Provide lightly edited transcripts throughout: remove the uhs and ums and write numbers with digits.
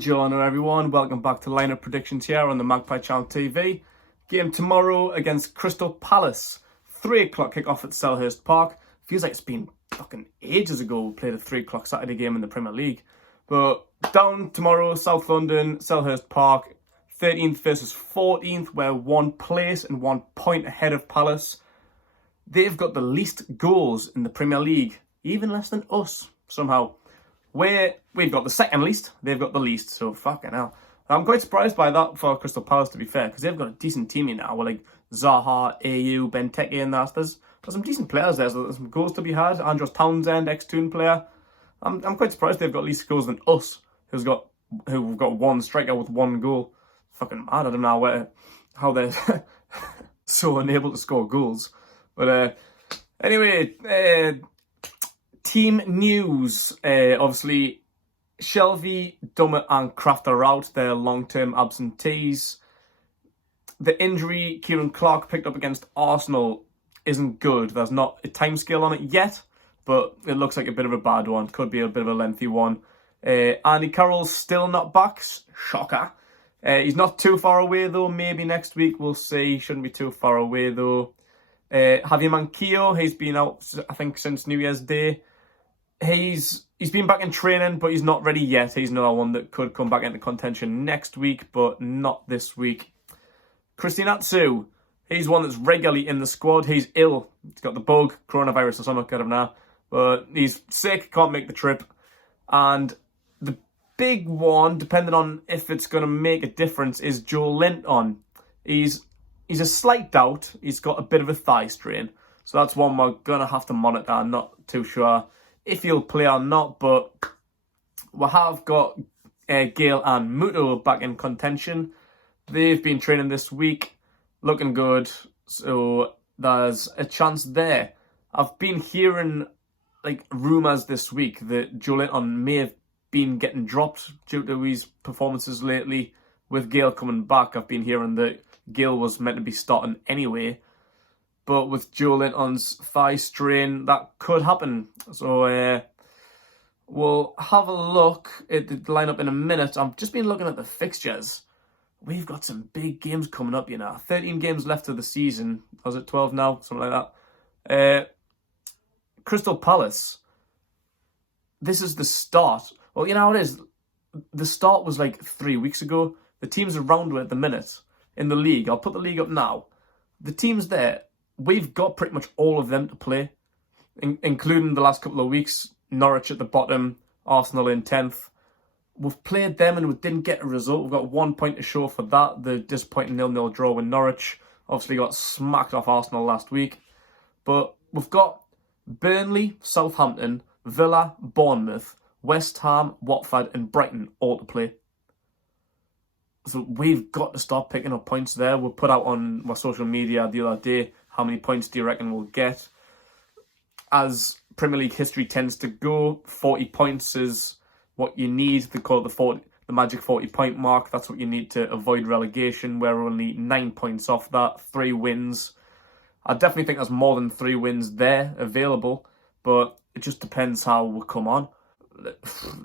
Buongiorno everyone, welcome back to Lineup Predictions here on the Magpie Channel TV. Game tomorrow against Crystal Palace. 3 o'clock kick-off at Selhurst Park. Feels like it's been fucking ages ago we played a 3 o'clock Saturday game in the Premier League. But down tomorrow, South London, Selhurst Park. 13th versus 14th. We're 1 place and 1 point ahead of Palace. They've got the least goals in the Premier League. Even less than us, somehow. We've got the second least, they've got the least, so fucking hell. I'm quite surprised by that for Crystal Palace, to be fair, because they've got a decent team in now, with like Zaha, AU, Benteke and that. There's some decent players there, so there's some goals to be had. Andros Townsend, ex-Toon player. I'm quite surprised they've got least goals than us, who've got 1 striker with 1 goal. Fucking mad, I don't know how they're so unable to score goals. But anyway, team news. Obviously, Shelvey, Dummett and Kraft are out. They're long-term absentees. The injury Kieran Clark picked up against Arsenal isn't good. There's not a timescale on it yet, but it looks like a bit of a bad one. Could be a bit of a lengthy one. Andy Carroll's still not back. Shocker. He's not too far away, though. Maybe next week, we'll see. Shouldn't be too far away, though. Javier Manquillo, he's been out, I think, since New Year's Day. He's been back in training, but he's not ready yet. He's another one that could come back into contention next week, but not this week. Christian Atsu, he's one that's regularly in the squad. He's ill. He's got the bug, coronavirus or something, I don't know. But he's sick, can't make the trip. And the big one, depending on if it's going to make a difference, is Joe Linton. He's a slight doubt. He's got a bit of a thigh strain. So that's one we're going to have to monitor. I'm not too sure if he'll play or not, but we have got Gale and Muto back in contention. They've been training this week, looking good, so there's a chance there. I've been hearing like rumours this week that Joelinton may have been getting dropped due to his performances lately. With Gale coming back, I've been hearing that Gale was meant to be starting anyway. But with Joelinton's thigh strain, that could happen. So we'll have a look at the lineup in a minute. I've just been looking at the fixtures. We've got some big games coming up, you know. 13 games left of the season. Was it 12 now? Something like that. Crystal Palace. This is the start. Well, you know how it is. The start was like 3 weeks ago. The teams around it at the minute in the league. I'll put the league up now. The teams there, we've got pretty much all of them to play, including the last couple of weeks. Norwich at the bottom, Arsenal in 10th. We've played them and we didn't get a result. We've got 1 point to show for that. The disappointing 0-0 draw with Norwich. Obviously got smacked off Arsenal last week. But we've got Burnley, Southampton, Villa, Bournemouth, West Ham, Watford and Brighton all to play. So we've got to start picking up points there. We'll put out on my social media the other day, how many points do you reckon we'll get? As Premier League history tends to go, 40 points is what you need. They call it the magic 40-point mark. That's what you need to avoid relegation. We're only 9 points off that, 3 wins. I definitely think there's more than 3 wins there available, but it just depends how we come on.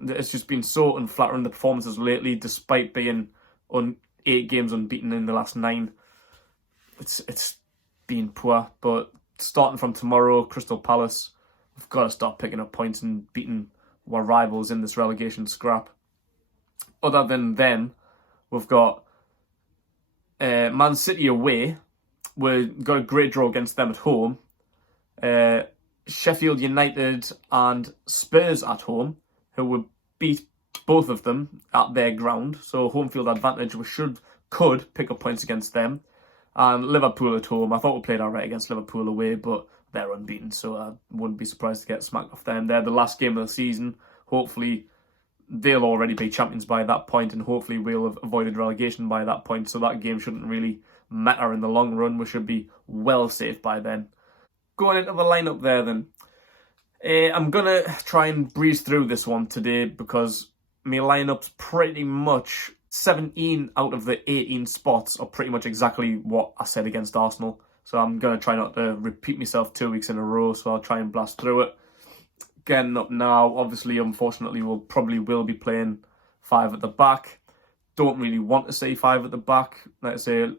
It's just been so unflattering, the performances lately, despite being on 8 games unbeaten in the last 9. It's been poor, but starting from tomorrow, Crystal Palace, we've got to start picking up points and beating our rivals in this relegation scrap. Other than them, we've got Man City away. We've got a great draw against them at home. Sheffield United and Spurs at home, who would beat both of them at their ground. So home field advantage, we could pick up points against them. And Liverpool at home. I thought we played alright against Liverpool away, but they're unbeaten, so I wouldn't be surprised to get smacked off them. They're the last game of the season. Hopefully they'll already be champions by that point, and hopefully we'll have avoided relegation by that point, so that game shouldn't really matter in the long run. We should be well safe by then. Going into the lineup there then. I'm going to try and breeze through this one today because my lineup's pretty much 17 out of the 18 spots are pretty much exactly what I said against Arsenal. So I'm going to try not to repeat myself 2 weeks in a row, so I'll try and blast through it. Getting up now, obviously, unfortunately, will be playing 5 at the back. Don't really want to see 5 at the back. Like I say,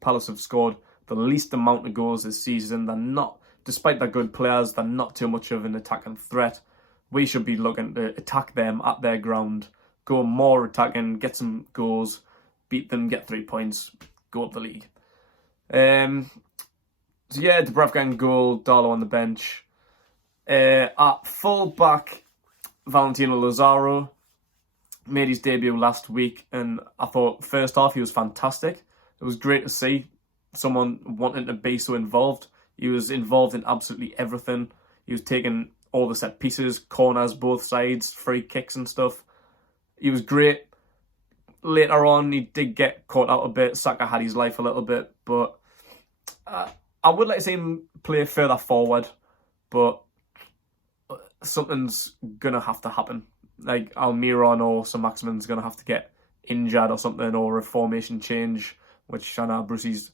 Palace have scored the least amount of goals this season. They're not, despite their good players, they're not too much of an attacking threat. We should be looking to attack them at their ground, go more attacking, get some goals, beat them, get 3 points, go up the league. So yeah, Dubravka in goal, Darlow on the bench. At full back, Valentino Lazaro made his debut last week, and I thought first half he was fantastic. It was great to see someone wanting to be so involved. He was involved in absolutely everything. He was taking all the set pieces, corners, both sides, free kicks and stuff. He was great. Later on, he did get caught out a bit. Saka had his life a little bit, but I would like to see him play further forward, but something's going to have to happen. Like Almiron or Sir Maximin's going to have to get injured or something, or a formation change, which I know Brucey's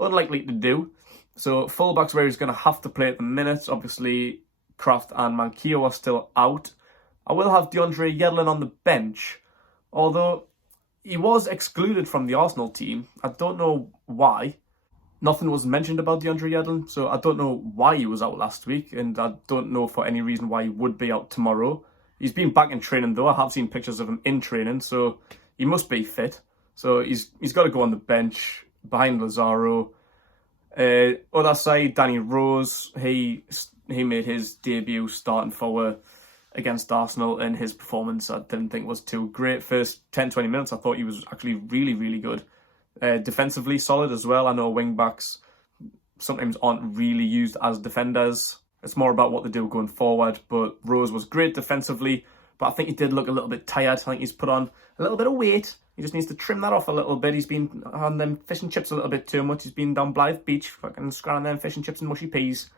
unlikely to do. So fullback's where he's going to have to play at the minute. Obviously, Kraft and Manquillo are still out. I will have DeAndre Yedlin on the bench, although he was excluded from the Arsenal team. I don't know why. Nothing was mentioned about DeAndre Yedlin, so I don't know why he was out last week, and I don't know for any reason why he would be out tomorrow. He's been back in training though. I have seen pictures of him in training, so he must be fit. So he's got to go on the bench behind Lazaro. Other side, Danny Rose. He made his debut starting forward against Arsenal, and his performance I didn't think was too great. First 10-20 minutes, I thought he was actually really, really good. Defensively solid as well. I know wing backs sometimes aren't really used as defenders. It's more about what they do going forward. But Rose was great defensively, but I think he did look a little bit tired. I think he's put on a little bit of weight. He just needs to trim that off a little bit. He's been on them fish and chips a little bit too much. He's been down Blythe Beach, fucking scranning them fish and chips and mushy peas.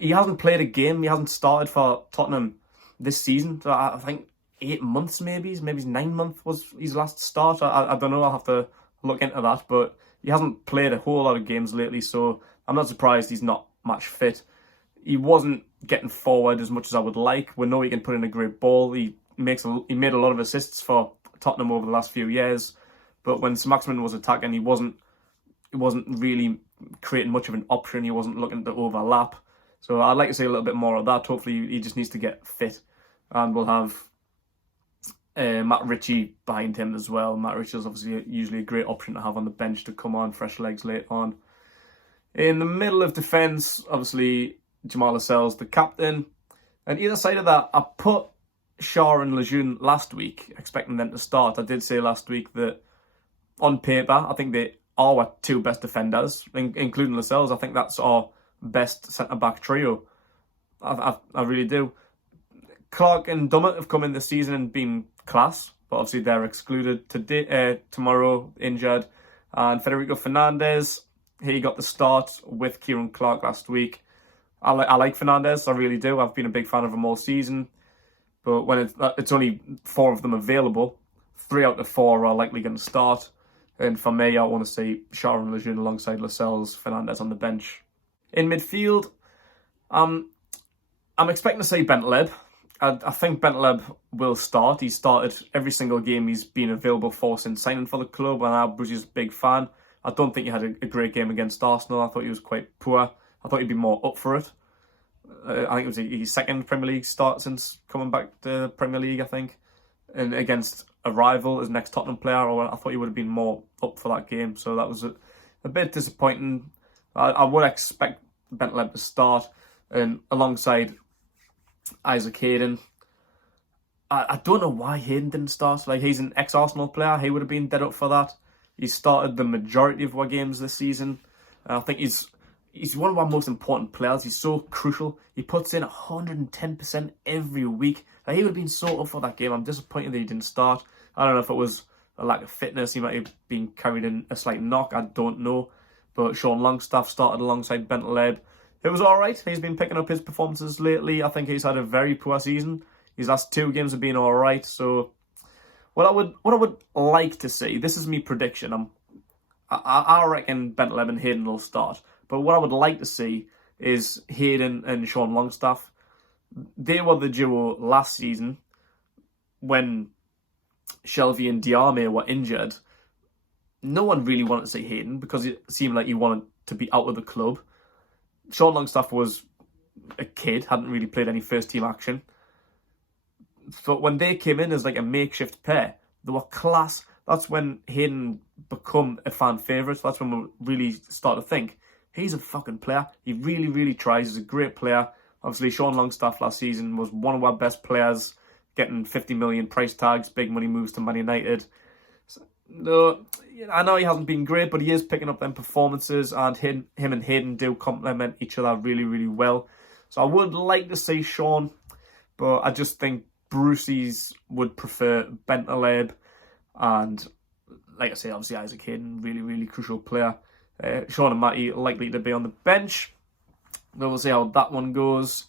He hasn't played a game. He hasn't started for Tottenham this season. So I think 8 months maybe 9 months was his last start. I don't know. I'll have to look into that, but he hasn't played a whole lot of games lately, so I'm not surprised he's not match fit. He wasn't getting forward as much as I would like. We know he can put in a great ball. He made a lot of assists for Tottenham over the last few years, but when Sir Maximin was attacking, he wasn't really creating much of an option. He wasn't looking to overlap. So I'd like to see a little bit more of that. Hopefully he just needs to get fit, and we'll have Matt Ritchie behind him as well. Matt Ritchie is obviously usually a great option to have on the bench to come on, fresh legs late on. In the middle of defence, obviously Jamal Lascelles, the captain. And either side of that, I put Shaw and Lejeune last week, expecting them to start. I did say last week that on paper, I think they are our 2 best defenders, including Lascelles. I think that's our best centre-back trio. I really do. Clark and Dummett have come in this season and been class, but obviously they're excluded today, tomorrow, injured. And Federico Fernandez, he got the start with Kieran Clark last week. I like Fernandez, I really do. I've been a big fan of him all season. But when it's only 4 of them available, 3 out of 4 are likely going to start. And for me, I want to see Shaw and Lejeune alongside Lascelles, Fernandez on the bench. In midfield, I'm expecting to see Bentaleb. I think Bentaleb will start. He's started every single game he's been available for since signing for the club, and I'm Bruce's a big fan. I don't think he had a great game against Arsenal. I thought he was quite poor. I thought he'd be more up for it. I think it was his second Premier League start since coming back to Premier League, I think. And against a rival, his next Tottenham player, or I thought he would have been more up for that game. So that was a bit disappointing. I would expect Bentaleb to start, and alongside Isaac Hayden. I don't know why Hayden didn't start. Like, he's an ex-Arsenal player. He would have been dead up for that. He's started the majority of our games this season. I think he's one of our most important players. He's so crucial. He puts in 110% every week. Like, he would have been so up for that game. I'm disappointed that he didn't start. I don't know if it was a lack of fitness. He might have been carried in a slight knock. I don't know. But Sean Longstaff started alongside Bentaleb. It was all right. He's been picking up his performances lately. I think he's had a very poor season. His last 2 games have been all right. So, what I would like to see, this is me prediction. I reckon Bentaleb and Hayden will start. But what I would like to see is Hayden and Sean Longstaff. They were the duo last season. when Shelvey and Diame were injured, no one really wanted to see Hayden because it seemed like he wanted to be out of the club. Sean Longstaff was a kid, hadn't really played any first team action. But when they came in as like a makeshift pair, they were class. That's when Hayden become a fan favourite. That's when we really start to think, he's a fucking player. He really, really tries. He's a great player. Obviously, Sean Longstaff last season was one of our best players, getting 50 million price tags, big money moves to Man United. So, no, I know he hasn't been great, but he is picking up them performances, and him and Hayden do complement each other really, really well. So I would like to see Sean, but I just think Brucey's would prefer Bentaleb, and like I say, obviously Isaac Hayden, really, really crucial player. Sean and Matty likely to be on the bench. But we'll see how that one goes.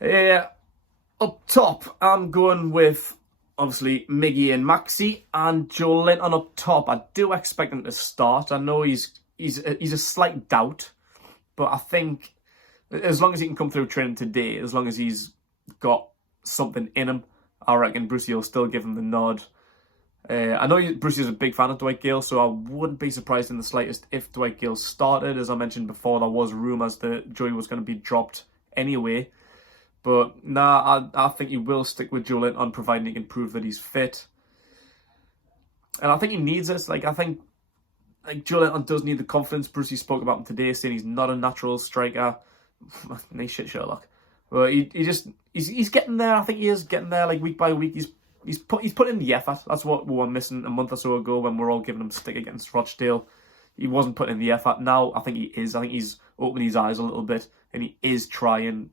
Up top, I'm going with obviously Miggy and Maxi, and Joe Linton up top. I do expect him to start. I know he's a slight doubt, but I think as long as he can come through training today, as long as he's got something in him, I reckon Brucey will still give him the nod. I know Brucey is a big fan of Dwight Gale, so I wouldn't be surprised in the slightest if Dwight Gale started. As I mentioned before, there was rumours that Joey was going to be dropped anyway. But nah, I think he will stick with Joe Linton, providing he can prove that he's fit. And I think he needs this. I think Joe Linton does need the confidence. Brucey spoke about him today, saying he's not a natural striker. Nice shit, Sherlock. But he's getting there. I think he is getting there. Week by week, he's put in the effort. That's what we were missing a month or so ago when we were all giving him stick against Rochdale. He wasn't putting in the effort. Now I think he is. I think he's opening his eyes a little bit, and he is trying.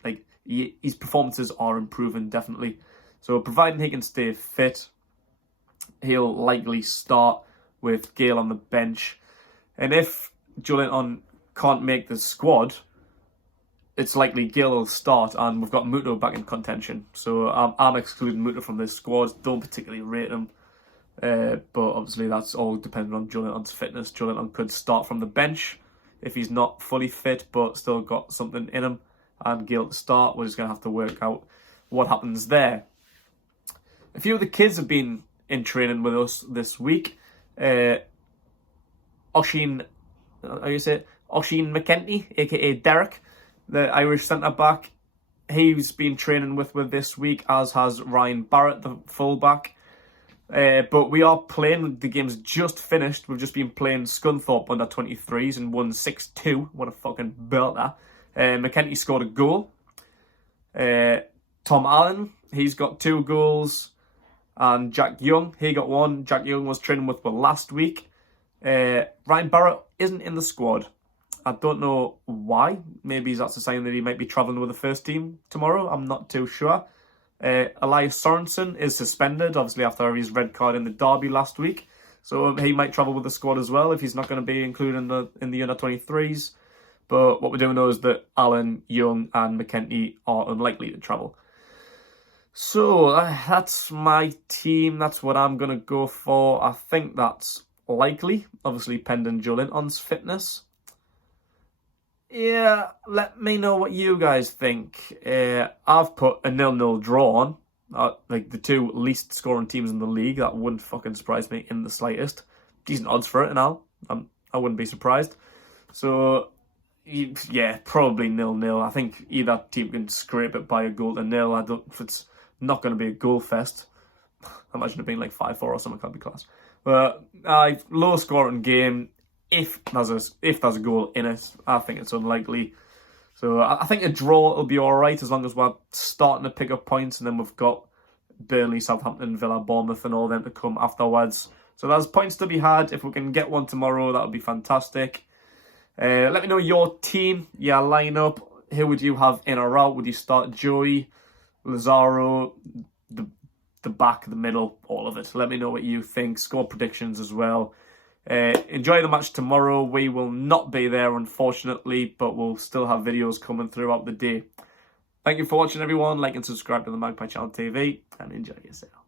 His performances are improving, definitely. So providing he can stay fit, he'll likely start with Gale on the bench. And if Joe Linton can't make the squad, it's likely Gale will start, and we've got Muto back in contention. So I'm excluding Muto from this squad. Don't particularly rate him. But obviously that's all dependent on Joe Linton's fitness. Joe Linton could start from the bench if he's not fully fit, but still got something in him. And Gale to start. We're just going to have to work out what happens there. A few of the kids have been in training with us this week. Oisin McKenty, aka Derek, the Irish centre-back, he's been training with this week, as has Ryan Barrett, the full-back. But we are playing, the game's just finished. We've just been playing Scunthorpe under 23s and won 6-2. What a fucking belter. McKenty scored a goal. Tom Allen, he's got 2 goals. And Jack Young, he got 1. Jack Young was training with us last week. Ryan Barrett isn't in the squad. I don't know why. Maybe that's a sign that he might be travelling with the first team tomorrow. I'm not too sure. Elias Sorensen is suspended, obviously after his red card in the derby last week. So he might travel with the squad as well if he's not going to be included in the under-23s. But what we do know is that Allen, Young and McKenty are unlikely to travel. So that's my team. That's what I'm going to go for. I think that's likely. Obviously pending Joe Linton's fitness. Yeah, let me know what you guys think. I've put a 0-0 draw on. The 2 least scoring teams in the league. That wouldn't fucking surprise me in the slightest. Decent odds for it and all. I wouldn't be surprised. So yeah, probably 0-0. I think either team can scrape it by a goal to 0. If it's not going to be a goal fest, imagine it being 5-4 or something. That'd be class. But low scoring game. If there's a goal in it, I think it's unlikely. So I think a draw will be all right as long as we're starting to pick up points, and then we've got Burnley, Southampton, Villa, Bournemouth, and all them to come afterwards. So there's points to be had. If we can get one tomorrow, that would be fantastic. Let me know your team, your lineup. Who would you have in or out? Would you start Joey, Lazaro, the back, the middle, all of it? Let me know what you think. Score predictions as well. Enjoy the match tomorrow. We will not be there, unfortunately, but we'll still have videos coming throughout the day. Thank you for watching, everyone. Like and subscribe to the Magpie Channel TV, and enjoy yourself.